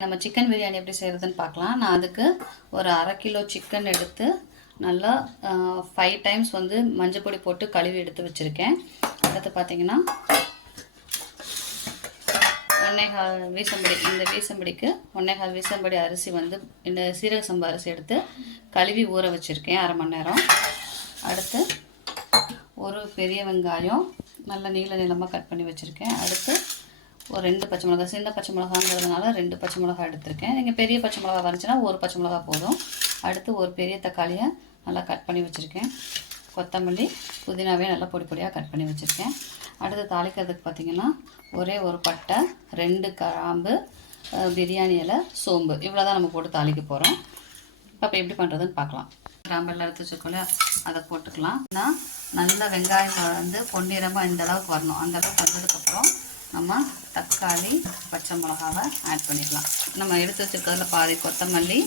நம்ம சிக்கன் பிரியாணி எப்படி செய்கிறதுன்னு பார்க்கலாம். நான் அதுக்கு ஒரு 1/2 கிலோ சிக்கன் எடுத்து நல்லா 5 டைம்ஸ் வந்து மஞ்சள் பொடி போட்டு கழுவி எடுத்து வச்சுருக்கேன். அடுத்து பார்த்தீங்கன்னா 1.25 வீசம்படி, இந்த வீசம்படிக்கு 1.25 வீசம்படி அரிசி வந்து இந்த சீரக சம்பா அரிசி எடுத்து கழுவி ஊற வச்சுருக்கேன் 1/2 மணி நேரம். அடுத்து ஒரு பெரிய வெங்காயம் நல்லா நீளமாக கட் பண்ணி வச்சுருக்கேன். அடுத்து ஒரு 2 பச்சை மிளகாய், சின்ன பச்சை மிளகாங்கிறதுனால 2 பச்சை மிளகாய் எடுத்திருக்கேன். நீங்கள் பெரிய பச்சை மிளகாய் வந்துச்சுன்னா ஒரு பச்சை மிளகாய் போதும். அடுத்து ஒரு பெரிய தக்காளியை நல்லா கட் பண்ணி வச்சுருக்கேன். கொத்தமல்லி புதினாவே நல்லா பொடி பொடியாக கட் பண்ணி வச்சுருக்கேன். அடுத்து தாளிக்கிறதுக்கு பார்த்திங்கன்னா ஒரே ஒரு பட்டை, 2 கிராம்பு, பிரியாணி இலை, சோம்பு, இவ்வளோ தான் நம்ம போட்டு தாளிக்க போகிறோம். இப்போ எப்படி பண்ணுறதுன்னு பார்க்கலாம். கிராம்பெல்லாம் எடுத்து வச்சுக்கோல, அதை போட்டுக்கலாம். நல்லா வெங்காயம் வந்து பொன்னிறமாக இந்த அளவுக்கு வரணும். அந்த அளவுக்கு வந்ததுக்கப்புறம் நம்ம தக்காளி, பச்சை மிளகாவை ஆட் பண்ணிக்கலாம். நம்ம எடுத்து வச்சுருக்கிறதுல பாதி கொத்தமல்லி,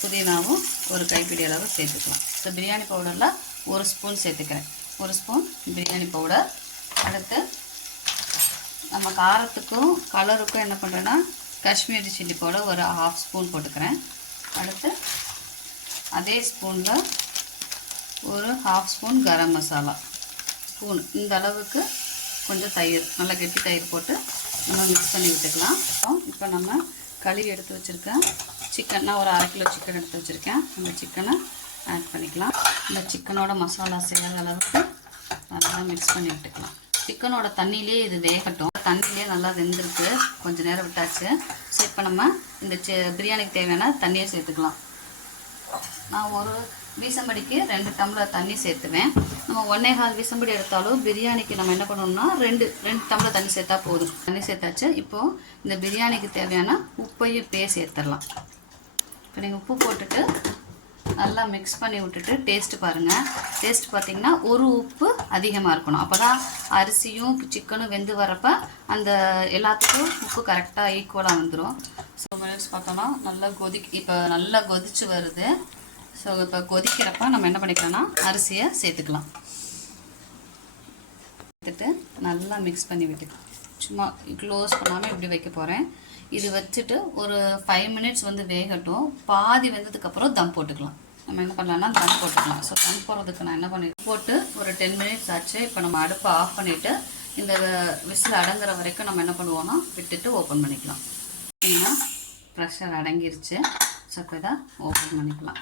புதினாவும் ஒரு கைப்பிடி அளவு சேர்த்துக்கலாம். இப்போ பிரியாணி பவுடரில் 1 ஸ்பூன் சேர்த்துக்கிறேன். 1 ஸ்பூன் பிரியாணி பவுடர். அடுத்து நம்ம காரத்துக்கும் கலருக்கும் என்ன பண்ணுறேன்னா காஷ்மீரி சில்லி பவுடர் ஒரு 1/2 ஸ்பூன் போட்டுக்கிறேன். அடுத்து அதே ஸ்பூனில் ஒரு 1/2 ஸ்பூன் கரம் மசாலா ஸ்பூன், இந்த அளவுக்கு கொஞ்சம் தயிர், நல்லா கெட்டி தயிர் போட்டு நம்ம மிக்ஸ் பண்ணி விட்டுக்கலாம். இப்போ நம்ம கழுவி எடுத்து வச்சுருக்கேன் சிக்கன், நான் ஒரு 1/2 கிலோ சிக்கன் எடுத்து வச்சுருக்கேன். அந்த சிக்கனை ஆட் பண்ணிக்கலாம். இந்த சிக்கனோட மசாலா செய்யாத அளவுக்கு நல்லா மிக்ஸ் பண்ணி விட்டுக்கலாம். சிக்கனோட தண்ணியிலே இது வேகட்டும். தண்ணியிலே நல்லா வெந்திருக்கு, கொஞ்சம் நேரம் விட்டாச்சு. ஸோ இப்போ நம்ம இந்த பிரியாணிக்கு தேவையான தண்ணியை சேர்த்துக்கலாம். நான் ஒரு வீசம்படிக்கு 2 டம்ளர் தண்ணி சேர்த்துவேன். நம்ம 1.25 வீசம்படி எடுத்தாலும் பிரியாணிக்கு நம்ம என்ன பண்ணணும்னா 2 டம்ளர் தண்ணி சேர்த்தா போதும். தண்ணி சேர்த்தாச்சு. இப்போது இந்த பிரியாணிக்கு தேவையான உப்பையும் இப்போயே சேர்த்துடலாம். இப்போ நீங்கள் உப்பு போட்டுட்டு நல்லா மிக்ஸ் பண்ணி விட்டுட்டு டேஸ்ட்டு பாருங்கள். டேஸ்ட் பார்த்திங்கன்னா ஒரு உப்பு அதிகமாக இருக்கணும். அப்போ தான் அரிசியும் சிக்கனும் வெந்து வரப்போ அந்த எல்லாத்துக்கும் உப்பு கரெக்டாக ஈக்குவலாக வந்துடும். ஸோ மினிட்ஸ் பார்த்தோன்னா நல்லா இப்போ நல்லா கொதிச்சு வருது. ஸோ இப்போ கொதிக்கிறப்ப நம்ம என்ன பண்ணிக்கலாம்னா அரிசியை சேர்த்துக்கலாம். சேர்த்துட்டு நல்லா மிக்ஸ் பண்ணி விட்டுக்கலாம். சும்மா க்ளோஸ் பண்ணாமல் இப்படி வைக்க போகிறேன். இது வச்சுட்டு ஒரு 5 மினிட்ஸ் வந்து வேகட்டும். பாதி வெந்ததுக்கப்புறம் தம் போட்டுக்கலாம். நம்ம என்ன பண்ணலாம்னா தம் போட்டுக்கலாம். ஸோ தம் போடுறதுக்கு நான் என்ன போட்டு ஒரு 10 மினிட்ஸ் ஆச்சு. இப்போ நம்ம அடுப்பை ஆஃப் பண்ணிவிட்டு இந்த விசில் அடங்குற வரைக்கும் நம்ம என்ன பண்ணுவோம்னா விட்டுட்டு ஓப்பன் பண்ணிக்கலாம். பார்த்தீங்கன்னா ப்ரெஷர் அடங்கிருச்சு. ஸோ இப்போ இதை ஓப்பன் பண்ணிக்கலாம்.